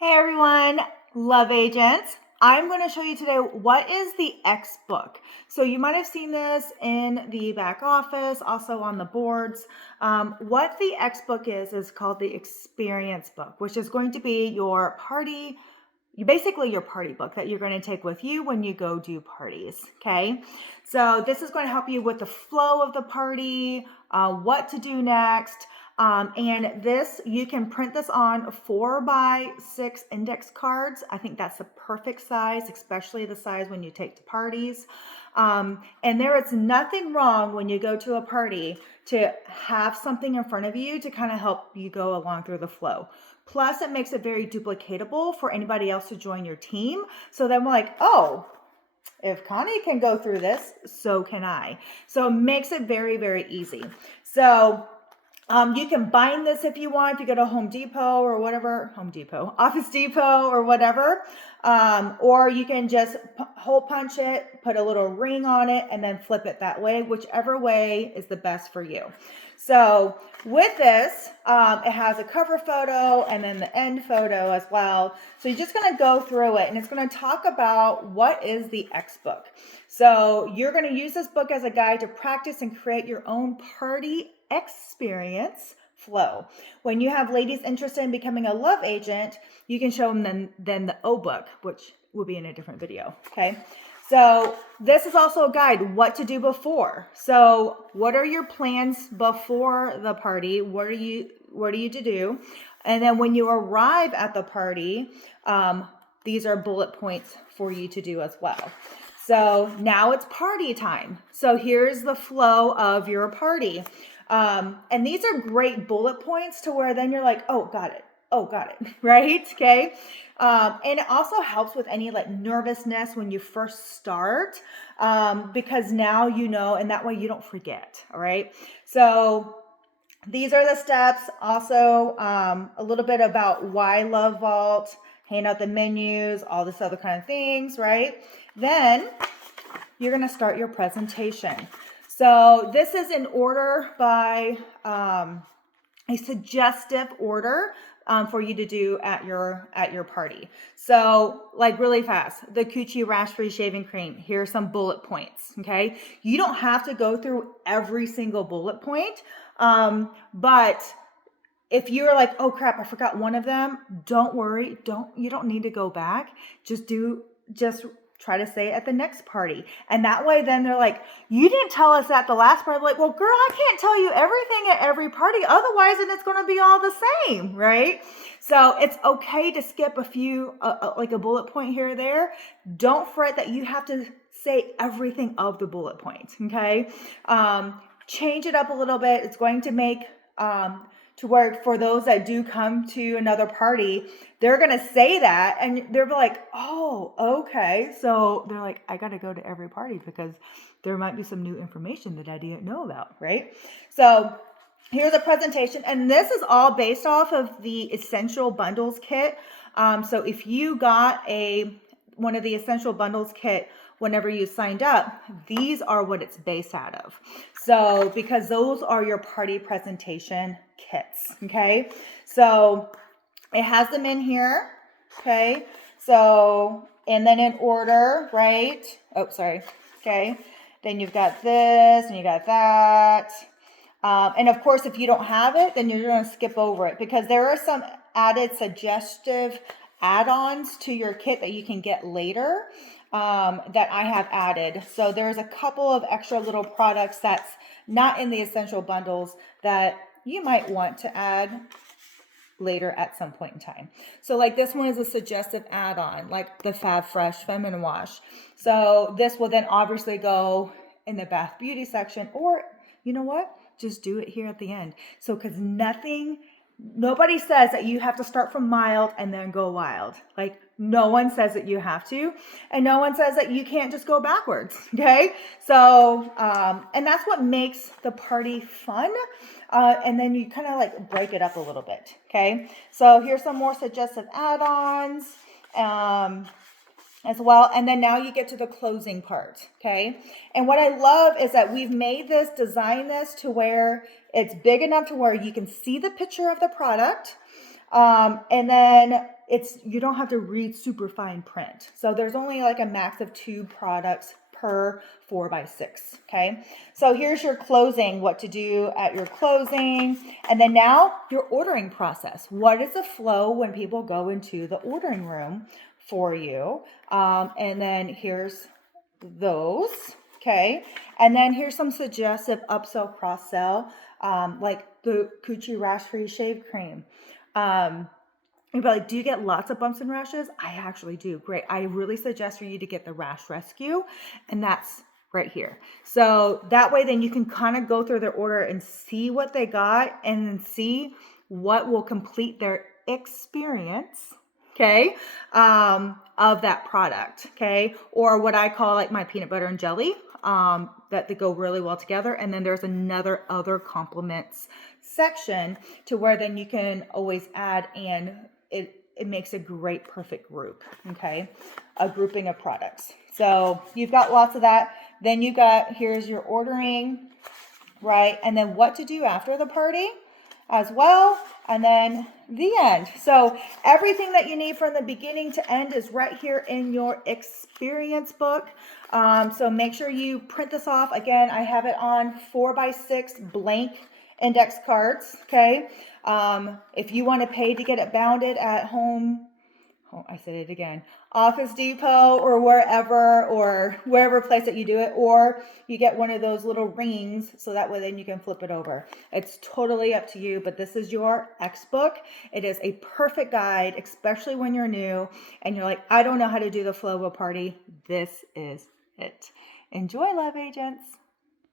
Hey everyone, love agents. I'm going to show you today what is the X book. So you might have seen this in the back office, also on the boards. What the X book is called the experience book, which is going to be your party, basically your party book that you're going to take with you when you go do parties. Okay, so this is going to help you with the flow of the party, what to do next. And this, you can print this on 4x6 index cards. I think that's the perfect size, especially the size when you take to parties. And there is nothing wrong when you go to a party to have something in front of you to kind of help you go along through the flow. Plus, it makes it very duplicatable for anybody else to join your team. So then we're like, oh, if Connie can go through this, so can I. So it makes it very, very easy. So you can bind this if you want, if you go to Home Depot or whatever, Office Depot or whatever. Or you can just hole punch it, put a little ring on it, and then flip it that way, whichever way is the best for you. So with this, it has a cover photo and then the end photo as well. So you're just going to go through it and it's going to talk about what is the X book. So you're going to use this book as a guide to practice and create your own party experience flow. When you have ladies interested in becoming a love agent, you can show them then the O book, which will be in a different video. Okay. So this is also a guide, what to do before. So what are your plans before the party? What are you to do? And then when you arrive at the party, these are bullet points for you to do as well. So now it's party time. So here's the flow of your party. And these are great bullet points to where then you're like, oh, got it. Oh, got it. Right? Okay. And it also helps with any like nervousness when you first start, because now you know, and that way you don't forget. All right. So these are the steps. Also, a little bit about why Love Vault, hand out the menus, all this other kind of things, right? Then you're going to start your presentation. So this is in order by a suggestive order for you to do at your party. So like really fast, the Coochie Rash Free Shaving Cream, here are some bullet points, okay? You don't have to go through every single bullet point, but if you're like, oh crap, I forgot one of them, don't worry, you don't need to go back. Just try to say it at the next party. And that way then they're like, you didn't tell us at the last party. Like, well, girl, I can't tell you everything at every party. Otherwise, then it's going to be all the same, right? So it's okay to skip a few, like a bullet point here or there. Don't fret that you have to say everything of the bullet points, okay? Change it up a little bit. It's going to make, to where for those that do come to another party, they're going to say that and they're like, oh, okay. So they're like, I got to go to every party because there might be some new information that I didn't know about, right? So here's a presentation, and this is all based off of the Essential Bundles kit. So if you got one of the Essential Bundles kit whenever you signed up, these are what it's based out of. So because those are your party presentation kits, okay? So it has them in here, okay? So, and then in order, right? Oh, sorry, okay? Then you've got this and you got that. And of course, if you don't have it, then you're going to skip over it because there are some added suggestive add-ons to your kit that you can get later that I have added. So there's a couple of extra little products that's not in the Essential Bundles that you might want to add later at some point in time. So like this one is a suggestive add-on, like the Fab Fresh Feminine Wash. So this will then obviously go in the Bath Beauty section, or you know what? Just do it here at the end. So because nobody says that you have to start from mild and then go wild. Like no one says that you have to, and no one says that you can't just go backwards. Okay. So, and that's what makes the party fun. And then you kind of like break it up a little bit. Okay. So here's some more suggestive add-ons. As well. And then now you get to the closing part. Okay. And what I love is that we've designed this to where it's big enough to where you can see the picture of the product. And then you don't have to read super fine print. So there's only like a max of 2 products per 4x6. Okay. So here's your closing, what to do at your closing. And then now your ordering process. What is the flow when people go into the ordering room for you? And then here's those. Okay. And then here's some suggestive upsell, cross sell, like the Coochie Rash Free Shave Cream. You'd be like, do you get lots of bumps and rashes? I actually do. Great. I really suggest for you to get the Rash Rescue, and that's right here. So that way then you can kind of go through their order and see what they got and then see what will complete their experience, okay, of that product, okay? Or what I call like my peanut butter and jelly, that they go really well together. And then there's another other compliments section to where then you can always add, and it makes a great perfect group, okay? A grouping of products. So you've got lots of that. Then you got, here's your ordering, right? And then what to do after the party as well. And then the end. So everything that you need from the beginning to end is right here in your experience book. So make sure you print this off. Again, I have it on 4x6 blank index cards. Okay. If you want to pay to get it bounded at home, I said it again, Office Depot or wherever place that you do it, or you get one of those little rings so that way then you can flip it over. It's totally up to you, but this is your X book. It is a perfect guide, especially when you're new and you're like, I don't know how to do the flow of a party. This is it. Enjoy, love agents.